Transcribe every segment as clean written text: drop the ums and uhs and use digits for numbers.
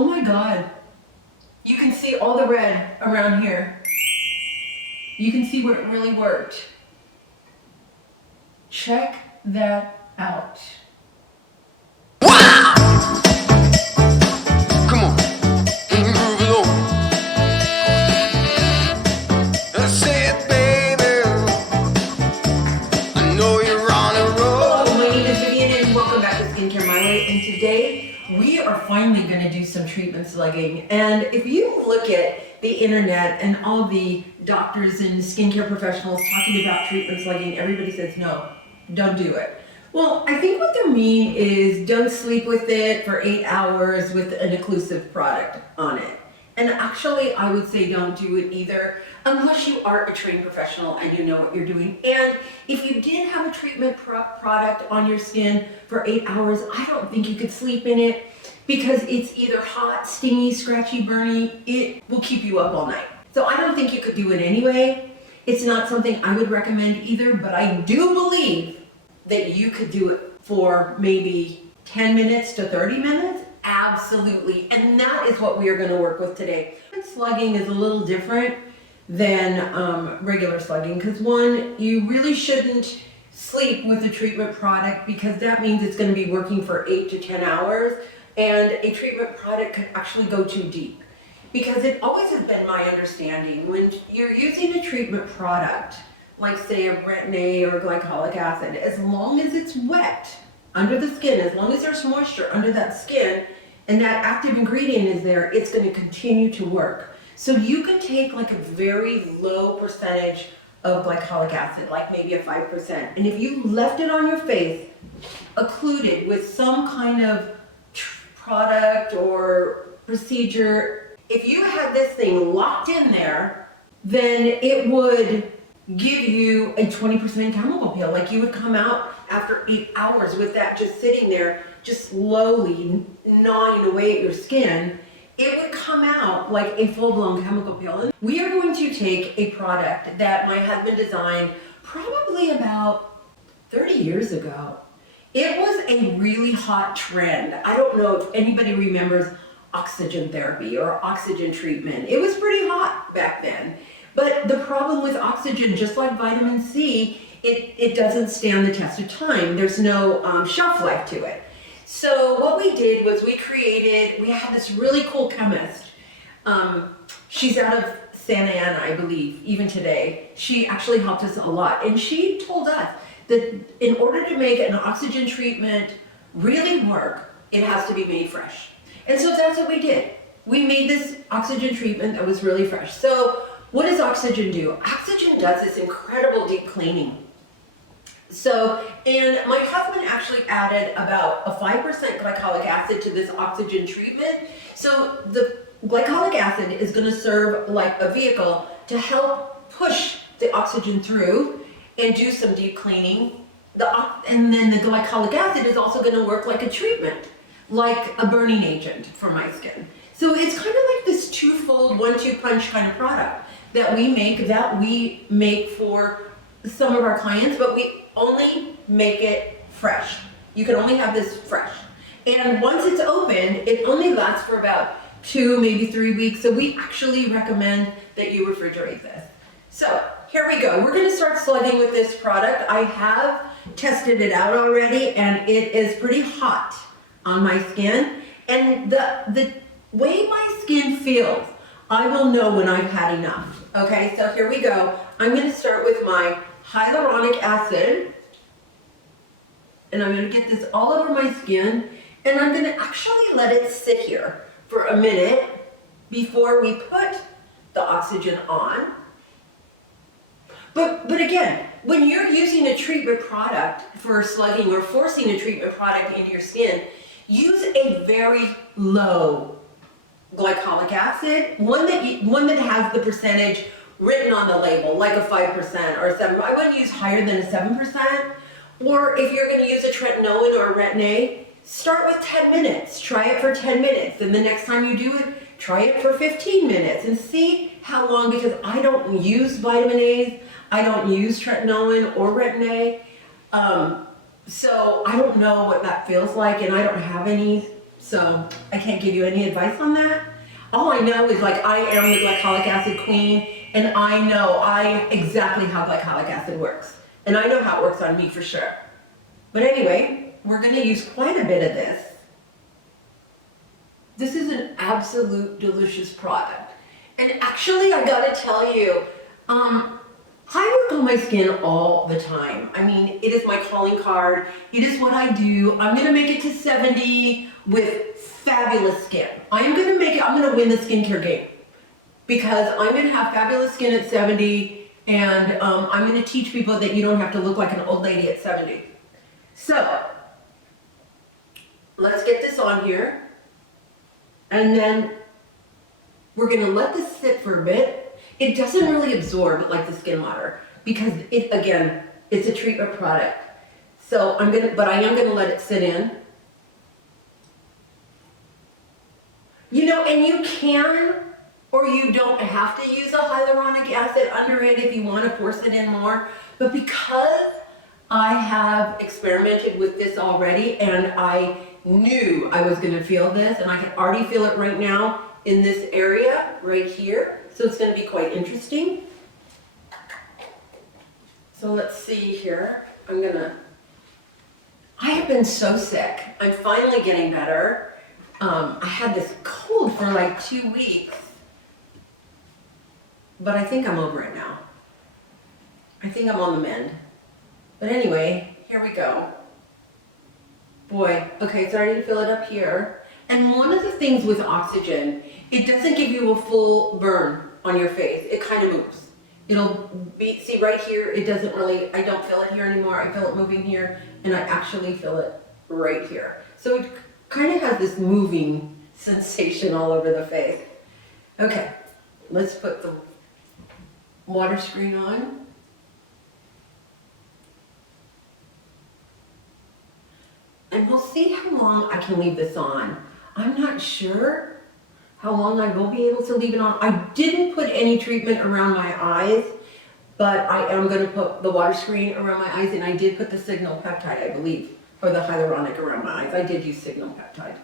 Oh my God. You can see all the red around here. You can see where it really worked. Check that out. Come on, groove it on. I said, baby, I know you're on a roll. Hello, my name is Vivian and welcome back to Skincare My Way. And today we are finally going to do some treatment slugging. And if you look at the internet and all the doctors and skincare professionals talking about treatment slugging, everybody says no, don't do it. Well, I think what they mean is don't sleep with it for 8 hours with an occlusive product on it. And actually, I would say don't do it either unless you are a trained professional and you know what you're doing. And if you did have a treatment product on your skin for 8 hours, I don't think you could sleep in it because it's either hot, stingy, scratchy, burny. It will keep you up all night. So I don't think you could do it anyway. It's not something I would recommend either, but I do believe that you could do it for maybe 10 minutes to 30 minutes. Absolutely. And that is what we are going to work with today. Slugging is a little different than regular slugging because one, you really shouldn't sleep with a treatment product because that means it's going to be working for 8 to 10 hours. And a treatment product could actually go too deep. Because it always has been my understanding when you're using a treatment product, like say a Retinol or Glycolic Acid, as long as it's wet under the skin, as long as there's moisture under that skin and that active ingredient is there, it's going to continue to work. So you can take like a very low percentage of Glycolic Acid, like maybe a 5%, and if you left it on your face, occluded with some kind of product or procedure, if you had this thing locked in there, then it would give you a 20% chemical peel. Like you would come out after 8 hours with that just sitting there, just slowly gnawing away at your skin. It would come out like a full-blown chemical peel. And we are going to take a product that my husband designed probably about 30 years ago. It was a really hot trend. I don't know if anybody remembers oxygen therapy or oxygen treatment. It was pretty hot back then. But the problem with oxygen, just like vitamin C, it doesn't stand the test of time. There's no shelf life to it. So what we did was we had this really cool chemist. She's out of Santa Ana, I believe, even today. She actually helped us a lot. And she told us that in order to make an oxygen treatment really work, it has to be made fresh. And so that's what we did. We made this oxygen treatment that was really fresh. So what does oxygen do? Oxygen does this incredible deep cleaning. So, and my husband actually added about a 5% glycolic acid to this oxygen treatment. So the glycolic acid is going to serve like a vehicle to help push the oxygen through and do some deep cleaning. And then the glycolic acid is also going to work like a treatment, like a burning agent for my skin. So it's kind of like this twofold, 1-2 punch kind of product that we make for some of our clients, but we only make it fresh. You can only have this fresh. And once it's opened, it only lasts for about 2, maybe 3 weeks. So we actually recommend that you refrigerate this. So here we go. We're going to start slugging with this product. I have tested it out already and it is pretty hot on my skin. And the way my skin feels, I will know when I've had enough. Okay, so here we go. I'm going to start with my hyaluronic acid. And I'm going to get this all over my skin. And I'm going to actually let it sit here for a minute before we put the oxygen on. But again, when you're using a treatment product for slugging or forcing a treatment product into your skin, use a very low glycolic acid, one that has the percentage written on the label, like a 5% or 7%. I wouldn't use higher than a 7%. Or if you're going to use a tretinoin or a Retinol, start with 10 minutes. Try it for 10 minutes. And the next time you do it, try it for 15 minutes and see how long, because I don't use vitamin A's. I don't use tretinoin or Retinol. So I don't know what that feels like, and I don't have any So I can't give you any advice on that. All I know is like I am the glycolic acid queen, and I know exactly how glycolic acid works. And I know how it works on me for sure. But anyway, we're gonna use quite a bit of this. This is an absolute delicious product. And actually, I gotta tell you, I work on my skin all the time. I mean, it is my calling card. It is what I do. I'm gonna make it to 70 with fabulous skin. I'm gonna win the skincare game because I'm gonna have fabulous skin at 70, and I'm gonna teach people that you don't have to look like an old lady at 70. So, let's get this on here. And then we're gonna let this sit for a bit. It doesn't really absorb like the skin water because it's a treatment product. So I am gonna let it sit in. You know, and you can, or you don't have to use a hyaluronic acid under it if you want to force it in more. But because I have experimented with this already and I knew I was gonna feel this, and I can already feel it right now in this area right here. So it's going to be quite interesting. So let's see here. I have been so sick. I'm finally getting better. I had this cold for like 2 weeks, but I think I'm over it now. I think I'm on the mend. But anyway, here we go. Boy, okay, starting to fill it up here. And one of the things with oxygen, it doesn't give you a full burn on your face. It kind of moves. It'll be, see right here, it doesn't really, I don't feel it here anymore. I feel it moving here, and I actually feel it right here. So it kind of has this moving sensation all over the face. Okay, let's put the water screen on. And we'll see how long I can leave this on. I'm not sure how long I will be able to leave it on. I didn't put any treatment around my eyes, but I am going to put the water screen around my eyes, and I did put the Signal Peptide, I believe, or the Hyaluronic around my eyes. I did use Signal Peptide,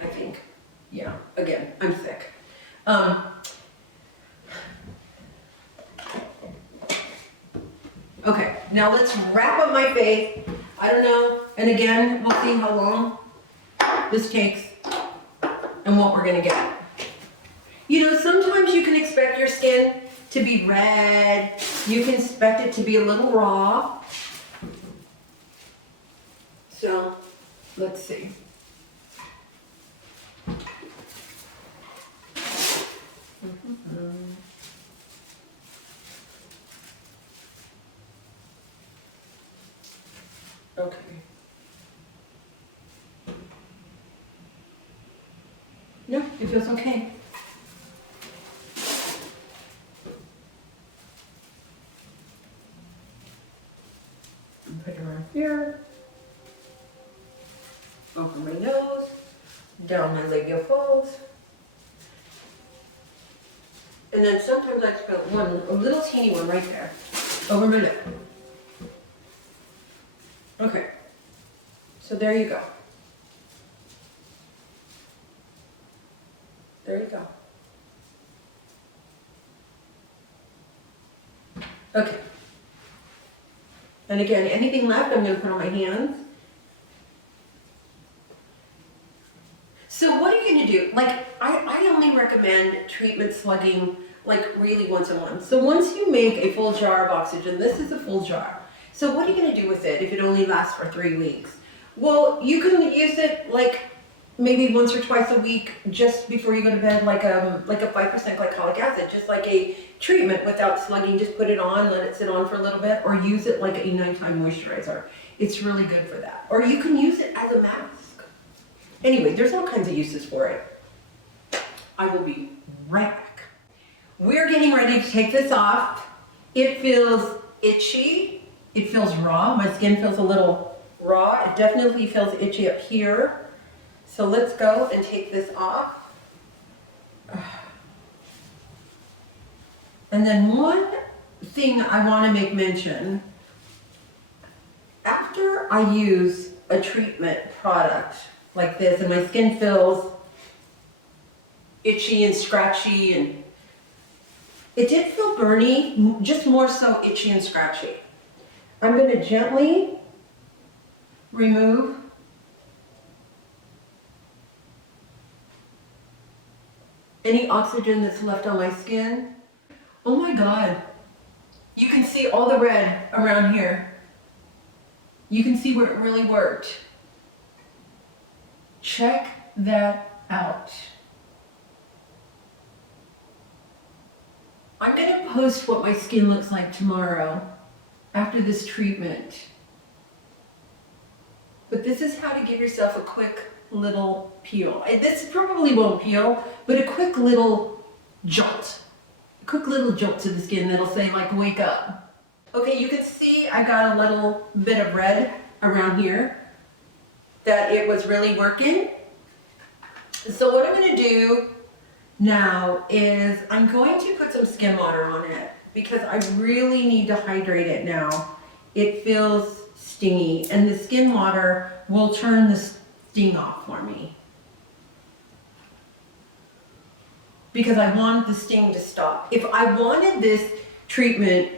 I think. Yeah, again, I'm sick. Okay, now let's wrap up my face. I don't know, and again, we'll see how long this takes and what we're going to get. You know, sometimes you can expect your skin to be red. You can expect it to be a little raw. So, let's see. Okay. No, it feels okay. Put it around here, over my nose, down my labia folds, and then sometimes I just put a little teeny one right there, over my lip. Okay, so there you go. There you go. Okay. And again, anything left, I'm going to put on my hands. So what are you going to do? Like, I only recommend treatment slugging like really once a month. So once you make a full jar of oxygen, this is a full jar. So what are you going to do with it if it only lasts for 3 weeks? Well, you can use it like maybe once or twice a week just before you go to bed, like a 5% glycolic acid, just like a treatment without slugging. Just put it on, let it sit on for a little bit, or use it like a nighttime moisturizer. It's really good for that. Or you can use it as a mask. Anyway, there's all kinds of uses for it. I will be right back. We're getting ready to take this off. It feels itchy. It feels raw. My skin feels a little raw. It definitely feels itchy up here. So let's go and take this off. And then one thing I want to make mention, after I use a treatment product like this, and my skin feels itchy and scratchy, and it did feel burny, just more so itchy and scratchy. I'm going to gently remove any oxygen that's left on my skin. Oh my God. You can see all the red around here. You can see where it really worked. Check that out. I'm going to post what my skin looks like tomorrow after this treatment. But this is how to give yourself a quick little peel. This probably won't peel, but a quick little jolt. A quick little jolt to the skin that'll say, like, wake up. Okay, you can see I got a little bit of red around here, that it was really working. So what I'm going to do now is I'm going to put some skin water on it because I really need to hydrate it now. It feels stingy, and the skin water will turn the sting off for me. Because I want the sting to stop. If I wanted this treatment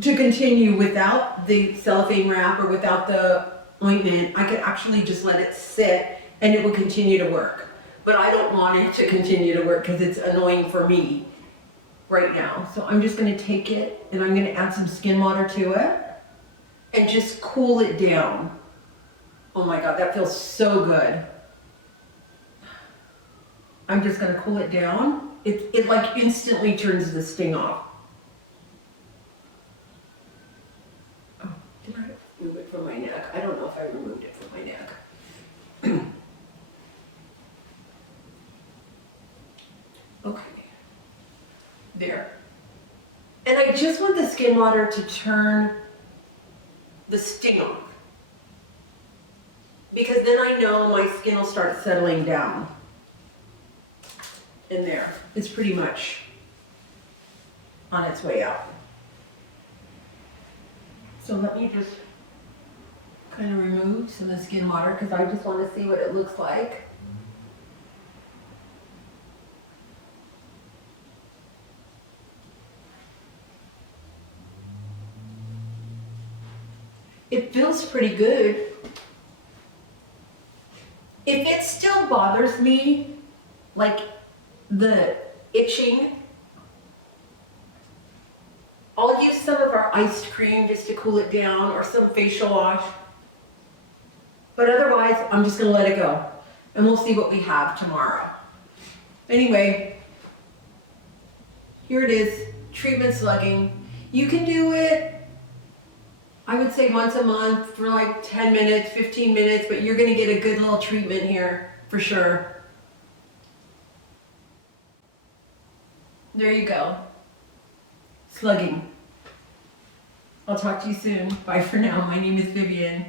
to continue without the cellophane wrap or without the ointment, I could actually just let it sit and it will continue to work. But I don't want it to continue to work because it's annoying for me right now. So I'm just going to take it and I'm going to add some skin water to it and just cool it down. Oh my God, that feels so good. I'm just going to cool it down. It like instantly turns the sting off. Oh, did I remove it from my neck? I don't know if I removed it from my neck. Okay, there. And I just want the skin water to turn the sting off. Because then I know my skin will start settling down. In there. It's pretty much on its way out. So let me just kind of remove some of the skin water because I just want to see what it looks like. It feels pretty good. If it still bothers me, like the itching, I'll use some of our iced cream just to cool it down or some facial wash. But otherwise, I'm just going to let it go. And we'll see what we have tomorrow. Anyway, here it is, treatment slugging. You can do it, I would say once a month for like 10 minutes, 15 minutes, but you're going to get a good little treatment here for sure. There you go. Slugging. I'll talk to you soon. Bye for now. My name is Vivian.